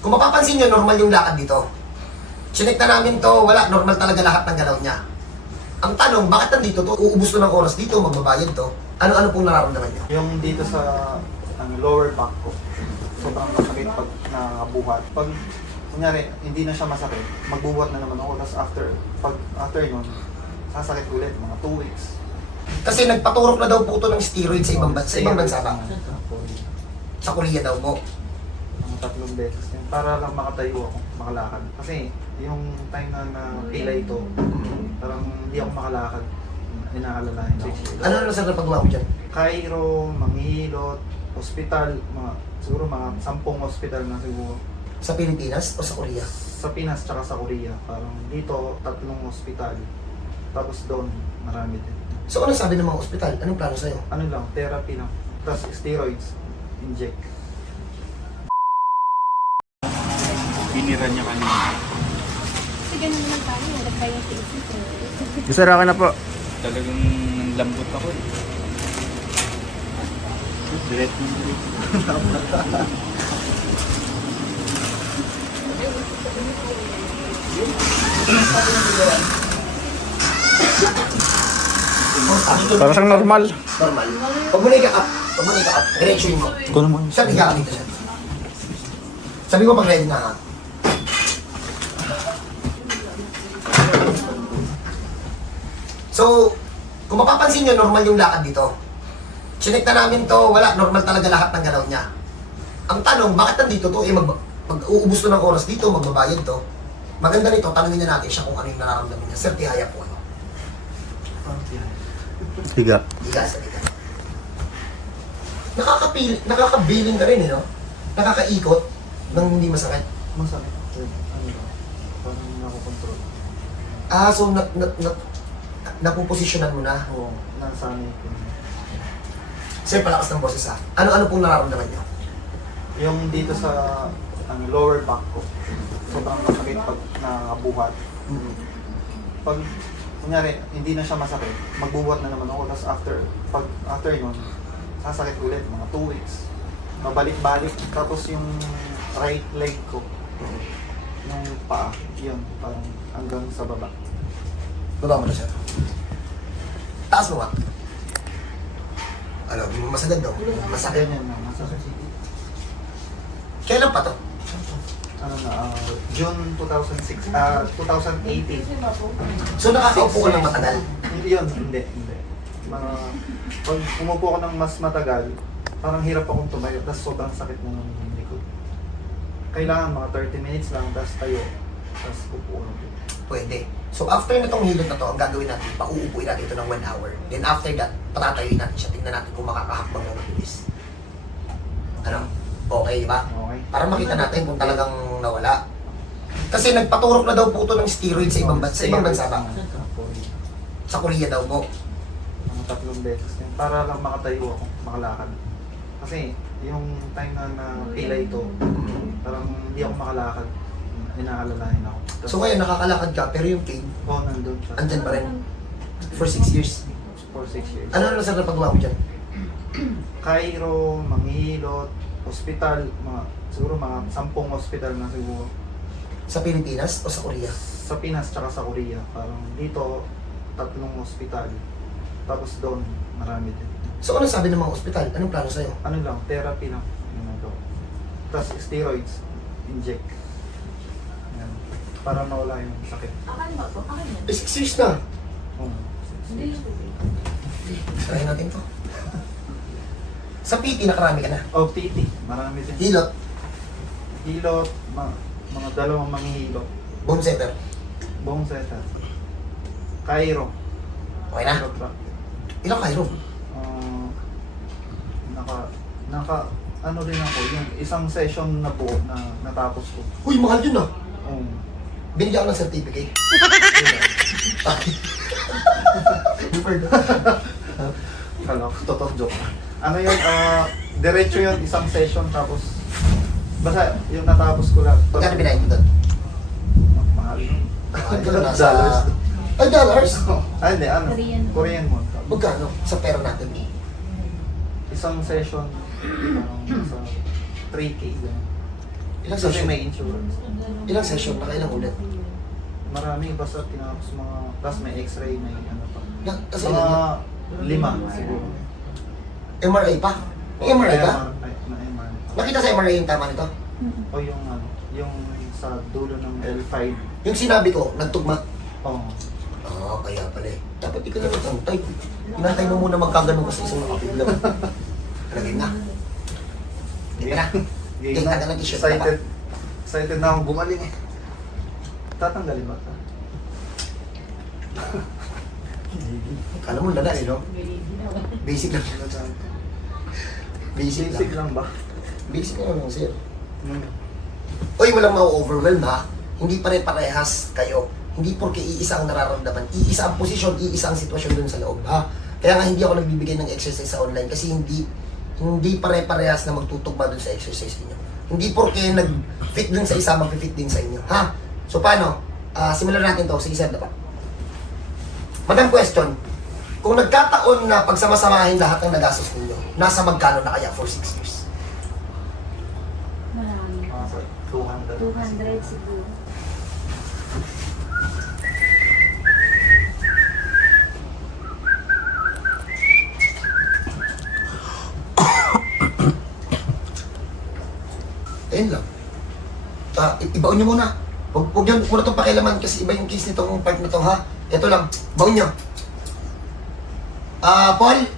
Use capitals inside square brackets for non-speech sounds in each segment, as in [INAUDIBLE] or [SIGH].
Kung mapapansin nyo, normal yung lakad dito. Chinek na namin to, wala, normal talaga lahat ng galaw niya. Ang tanong, bakit nandito to? Uubos to ng oras dito, magbabayad to. Ano-ano pong nararamdaman niyo? Yung dito sa ano, lower back ko, sobrang masakit pag nakabuhat. Pag, kunyari, hindi na siya masakit, magbubuhat na naman ako. Tapos after, pag, after yun, sasakit ulit, mga 2 weeks. Kasi nagpaturok na daw po to ng steroid sa ibang bansa. Sa ibang bansa ba? Sa Korea daw po. Tatlong beses yun. Para lang makatayo ako, makalakad. Kasi yung time na napila ito, parang hindi ako makalakad. Inaalalahin ako. Ano na sa napagawa ko dyan? Cairo, Manghilot, hospital, mga, siguro mga sampung hospital na siguro. Sa Pilipinas o sa Korea? Sa Pinas tsaka sa Korea. Parang dito, tatlong hospital. Tapos doon, marami din. So ano sabi ng mga ospital? Anong plano sa'yo? Ano lang, therapy lang. Tapos steroids, inject. Binira niya kanina. Kasi ganun naman tayo, nagkaya yung faces eh. Sir, okay na po. Talagang lambot ako eh. Diret ng diret. Para siyang normal. Normal. Pag muna ikakap, pag muna ikakap, diretsuin mo. Ikaw naman. Higa ka dito siya. Sabi mo pag ready na ha. So, kung mapapansin nyo, normal yung lakad dito. Chinek na namin to, wala, normal talaga lahat ng galaw niya. Ang tanong, bakit nandito to? Eh, mag, mag uubos to ng oras dito, magbabayad to. Maganda nito, tanongin na natin siya kung ano yung nararamdaman niya. Sir, tihaya po ano. Higa. Higa sa higa. Nakakapili, nakakabiling ka rin eh, no? Nakakaikot nang hindi masakit. Masakit. Ano lang, parang nakokontrol. Ah, so na, na, na, napuposisyonan mo na. Oo, nasanay ko. na. Sir, palakas ng boses ha. Ano-ano pong nararamdaman niyo? Yung dito sa ano, lower back ko, sobrang masakit pag nakabuhat. Pag, kunyari, hindi na siya masakit, magbubuhat na naman ako. Tapos after, pag, after yun, sasakit ulit, mga 2 weeks. Mabalik-balik. Tapos yung right leg ko, yung paa, yun, parang hanggang sa baba. Baba mo na, sir. Taas mo nga. Ano, di mo masagad daw. Masakit. Kailan pa to? Ano na, ah, June 2006, ah, 2018. So nakakaupo ka ng matagal. Yun, hindi, hindi. Mga, pag umupo ako ng mas matagal, parang hirap akong tumayo, tapos sobrang sakit na ng likod. Kailangan mga 30 minutes lang, tapos tayo, tapos upo ulit. Pwede. So after na tong hilot na to, ang gagawin natin, pauupuin natin ito ng 1 hour. Then after that, patatayuin natin siya. Tingnan natin kung makakahakbang na mabilis. Ano? Okay, di ba? Okay? Para makita natin kung talagang nawala. Kasi nagpaturok na daw po ito ng steroid sa ibang bansa. Sa ibang bansa ba? Sa Korea daw po. mga tatlong beses. Para lang makatayo ako, makalakad. Kasi yung time na napila ito, parang hindi ako makalakad. Inaalalahin ako. So ngayon, nakakalakad ka, pero yung pain, oh, nandun siya. andyan pa rin. For 6 years. For 6 years. Ano na sa napagawa mo dyan? [CLEARS THROAT] Cairo, Manghilot, hospital, mga siguro mga sampung hospital na siguro Sa Pilipinas o sa Korea? sa Pinas tsaka sa Korea. Parang dito tatlong hospital. Tapos doon marami din. So ano sabi ng mga ospital? Anong plano sa'yo? Ano lang, therapy lang. Yun ang gawin. Tapos steroids, inject. Para mawala yung sakit. Akan ba po? Akan yan. 6 years na. Oo. Hindi. Try natin to. Sa PT, nakarami ka na. Oh, PT. Marami din. Hilot, Hilot, ma- mga dalawang manghihilot. bone setter. Bone setter. Cairo. Okay na? Chiropractic. Ilang kayo? Ah, naka naka ano din ako yung isang session na po na natapos ko. Uy, mahal yun ah. Um, Binigyan ko ng certificate. Kala ko, totoo joke. Ano yun, ah, diretso yun, isang session tapos basta yung natapos ko lang. Magkano binayad mo doon? Mahal yun. Magkano nasa... Dollars. Ay, dollars? Ah, hindi, ano? Korean. Korean won. Magkano? Sa pera natin. Isang session, um, sa 3K. ganun. Ilang Kasi session? may insurance. Ilang session? Nakailang ulit? Marami, basta tinapos mga, plus may x-ray, may ano pa. Na, kasi Mga ilan? lima siguro. MRI pa? May MRI ka? Na MRI. Nakita sa MRI yung tama nito? O yung ano, yung sa dulo ng L5. Yung sinabi ko, nagtugma. Oh. Ah, kaya pala eh. Dapat ikaw na nagtantay. Inantay mo muna magkaganon kasi isang nakapigla. Lagay [LAUGHS] na. Hindi na. Game na. Excited. Excited na akong gumaling eh. Tatanggalin ba ito? [LAUGHS] Kala mo lala eh, no? Basic lang. Basic Basic lang. lang ba? Basic lang lang, sir. Hmm. Uy, walang ma-overwhelm ha. Hindi pare-parehas kayo. Hindi porke iisa ang nararamdaman. Iisa ang posisyon, iisa ang sitwasyon dun sa loob ha. Kaya nga hindi ako nagbibigay ng exercise sa online kasi hindi hindi pare-parehas na magtutugma dun sa exercise niyo. Hindi porke nag-fit dun sa isa, mag-fit din sa inyo. Ha? So paano? Ah, simulan natin to. Sige, sir, dapat. Madam question, kung nagkataon na pagsamasamahin lahat ng nagastos ninyo, nasa magkano na kaya for 6 years? Marami. Mga 200. 200 siguro. Ayun lang. Ah, i- ibaon nyo muna. Huwag, huwag yan, muna itong pakialaman kasi iba yung case nitong part na to, ha? Ito lang, baon nyo. Ah, Paul?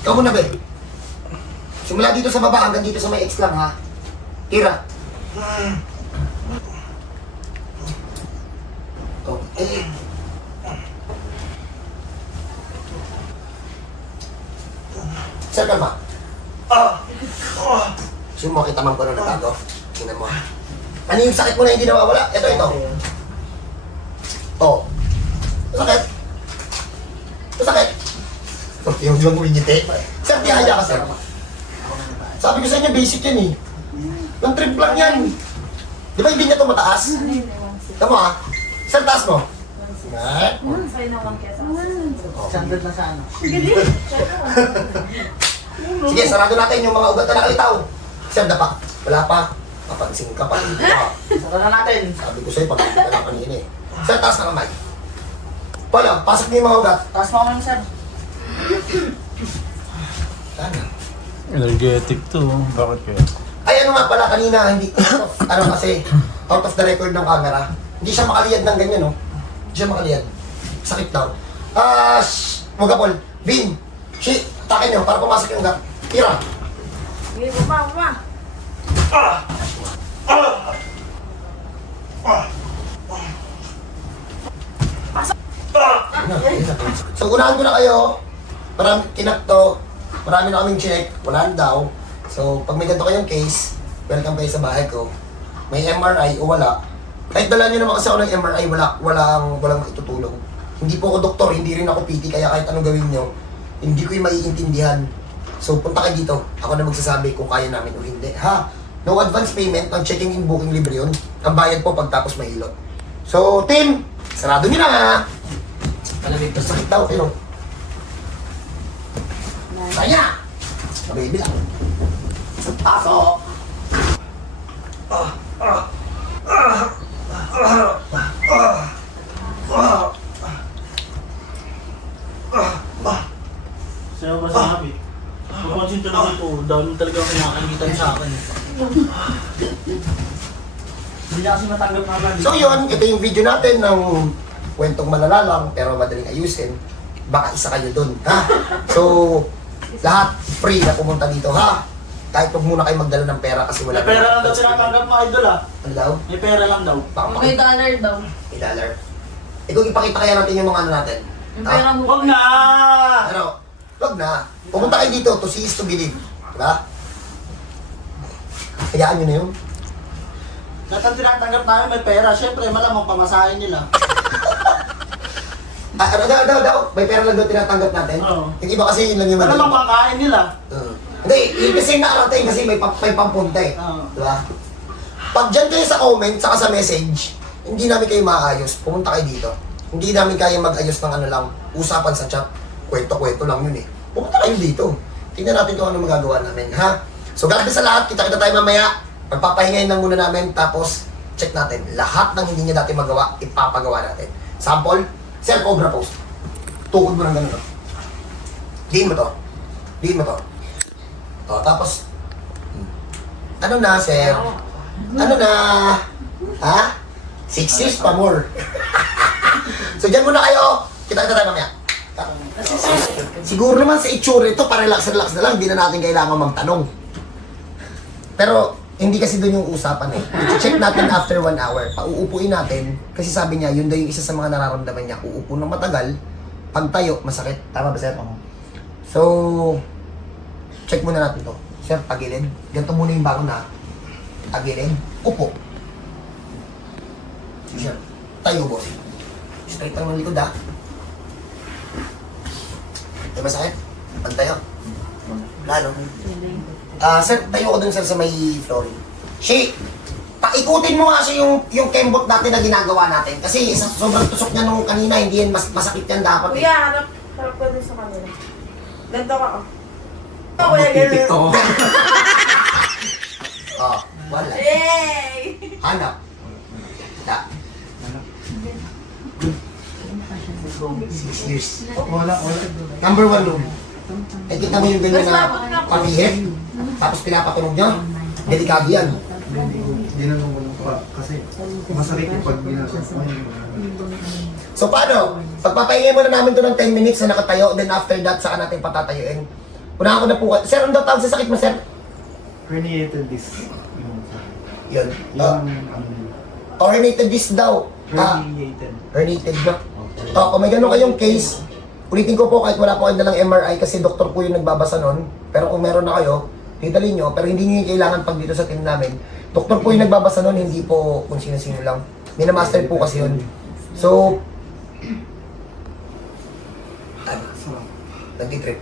Ikaw muna, be. Simula dito sa baba hanggang dito sa may X lang, ha? Tira. Eh. Sir, kalma. Gusto mo makita man ko na natago? Tingnan mo. Ano yung sakit mo na hindi nawawala? Ito, ito. Oh. Sakit. Sakit. Oh, yung di ba ngumingiti? Sir, tihaya ka, sir. Sabi ko sa inyo, basic yan eh. Yung trip lang yan. Di ba hindi niya ito mataas? Tama ha? Sir, taas mo. Right. Standard na sa ano. Sige, sarado natin yung mga ugat na nakalitaw. Sir, dapa. Wala pa. Papansin ka pa. Dito ka. Sara na natin. Sabi ko sa'yo, pagkakita na kanina eh. Sir, taas na kamay. Pala, pasok niyo yung mga ugat. Taas mo ng sir. Sana. Energetic to. Bakit kaya? Ay, ano nga pala, kanina, hindi, [COUGHS] ano kasi, out of the record ng camera, hindi siya makaliyad ng ganyan, no? Hindi siya makaliyad. Sakit daw. Ah, shh, mga Paul, Vin, shi, atakin nyo, para pumasok yung ugat. Tira. Sige, baba, baba. So, unahan ko na kayo. Marami, kinakto. Marami na kaming check. Wala daw. So, pag may ganito kayong case, welcome kayo sa bahay ko. May MRI o wala. Kahit dala nyo naman kasi ako ng MRI, wala, walang, walang itutulong. Hindi po ako doktor, hindi rin ako PT, kaya kahit anong gawin nyo, hindi ko yung maiintindihan. So, punta kayo dito. Ako na magsasabi kung kaya namin o hindi. Ha? No advance payment, ang checking in booking libre yun. Ang bayad po pagtapos mahilot. So, team, sarado nyo na nga. Malamig pa sakit daw, pero... Saya! Baby lang. Sa paso! Sa'yo ba sabi? Papansin ko na dito, dami talaga kinakalitan sa akin. Hindi na kasi matanggap na agad. So yun, ito yung video natin ng kwentong malala lang pero madaling ayusin. Baka isa kayo dun, ha? So, lahat free na pumunta dito, ha? Kahit huwag muna kayo magdala ng pera kasi wala May pera lang daw tinatanggap mga idol ah. Ano daw? May pera lang daw. Baka May pakita. dollar daw. May dollar. Ikaw ipakita kaya natin yung mga ano natin. Yung Ha? pera mo. Huwag na! Ano? Wag na. Pumunta kayo dito to see is to believe. Diba? Hayaan nyo na yun. Lahat ang tinatanggap namin may pera. Siyempre, malamang pamasahin nila. [LAUGHS] Ah, ano daw, daw, daw. May pera lang daw tinatanggap natin. Oo. Yung iba kasi yun lang yung Malamang pangkain nila. Uh, hindi, yung kasi nakarating kasi may, pa- may pampunta eh. Oo. Diba? Pag dyan kayo sa comment, saka sa message, hindi namin kayo maayos. Pumunta kayo dito. Hindi namin kaya mag-ayos ng ano lang, usapan sa chat. Kwento-kwento lang yun eh. Pumunta kayo dito. Tingnan natin kung ano magagawa namin, ha? So, God sa lahat. Kita-kita tayo mamaya. Pagpapahingayin lang muna namin, tapos check natin. Lahat ng hindi niya dati magawa, ipapagawa natin. Sample, Sir Cobra Pose. Tukod mo ng ganun. no? Diin mo to. Diin mo to. O, tapos, ano na, sir? Ano na? Ha? Six years pa more. [LAUGHS] so, dyan muna kayo. Kita-kita tayo mamaya. Siguro naman sa itsura ito, pa-relax-relax na lang, hindi na natin kailangan magtanong. Pero, hindi kasi doon yung usapan eh. I-check natin after one hour. Pauupuin natin. Kasi sabi niya, yun daw yung isa sa mga nararamdaman niya. Uupo ng matagal. Pag tayo, masakit. Tama ba, sir? So, check muna natin to. Sir, pagilid. Ganito muna yung bangon na. Pagilid. Upo. Sir, tayo, boss. Straight lang ng likod, ha? May masakit? Pag tayo. Wala, no? Ah, sir, tayo ko dun sir sa may flooring. Shi, paikutin mo nga siya yung, yung kembot natin na ginagawa natin. Kasi sa sobrang tusok niya nung kanina, hindi yan mas, masakit yan dapat eh. Kuya, harap, harap ko din sa kanila. Ganto ka, oh. Oh, kuya, ganun. Oh, [LAUGHS] wala. Yay! Hanap. Years. Wala, wala. Number one room. Eh, kita mo yung ganyan na pamihit. Tapos pinapatunog niya. Delikado yan. Hindi na naman pa. Kasi masakit yung pag ginagawa. So paano? Pagpapahingay muna namin to ng 10 minutes na nakatayo, then after that, saan natin patatayuin. Unahan ko na po. Sir, ano daw tawag sa sakit mo, sir? Herniated disc. Yun. Yung, Uh, um, herniated disc daw. Ah, herniated. herniated na. Oh, kung may ganun kayong case, ulitin ko po kahit wala po kayong dalang MRI kasi doktor po yung nagbabasa nun. Pero kung meron na kayo, didalhin nyo, pero hindi nyo yung kailangan pag dito sa team namin. Doktor po yung nagbabasa nun, hindi po kung sino-sino lang. Minamaster po kasi yun. So? Nagtitrip.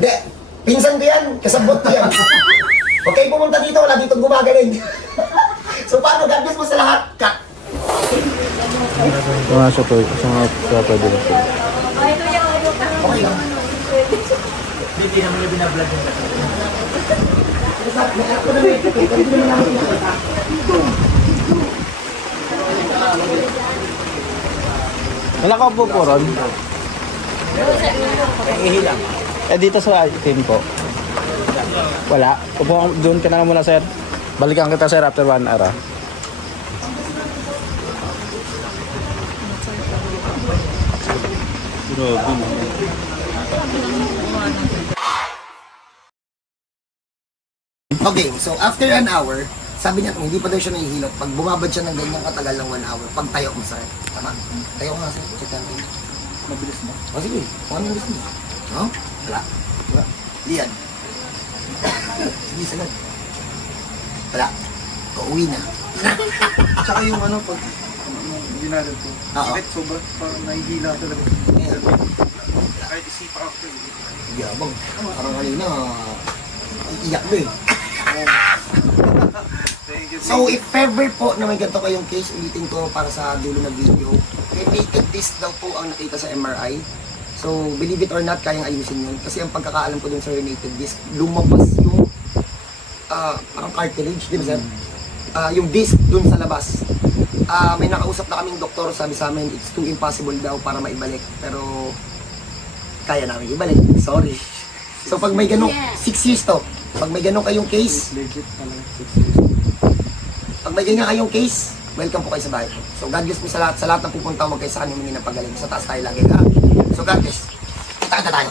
Hindi, pinsan ko yan, kasabot ko yan. Kayo pumunta dito, wala dito gumagaling. [LAUGHS] so paano, God bless mo sa lahat. Cut. Mga siya po, sa mga siya pwede na po. Okay lang. Hindi naman niya binablog yung Wala ka po po ron? Eh dito sa team ko. Wala. Upo doon ka na muna sir. Balikan kita sir after one hour ah. Okay, so after an hour, sabi niya kung hindi pa daw siya nahihilot, pag bumabad siya ng ganyang katagal ng one hour, pag tayo masakit. Tama? Tayo ko nga sir, check natin. Mabilis mo? O sige, kung ano gusto mo. No? Wala. Wala. Lian. sige, sagad. Wala. Pauwi na. Tsaka yung ano, pag ginagad ko. Oo. Sakit, sobrang parang nahihila talaga. Ayan. Kahit isipa ako. Yabang. Parang kanina, iiyak mo eh. [LAUGHS] So, if ever po na may ganito kayong case, ulitin ko para sa dulo ng video. Repeated disc daw po ang nakita sa MRI. So, believe it or not, kayang ayusin yun. Kasi ang pagkakaalam ko dun sa herniated disc, lumabas yung ah, parang cartilage, di ba sir? Ah, yung disc dun sa labas. Ah, may nakausap na kaming doktor, sabi sa amin, it's too impossible daw para maibalik. Pero, kaya namin ibalik. Sorry. So, pag may ganong, 6 years to, pag may ganong kayong case, Legit talaga. pag may ganyan kayong case, welcome po kayo sa bahay ko. So God bless po sa lahat. Sa lahat na pupunta, huwag kayo sa kanyo ng pagaling. Sa taas tayo lagi ka. So God bless. Kita-kita tayo.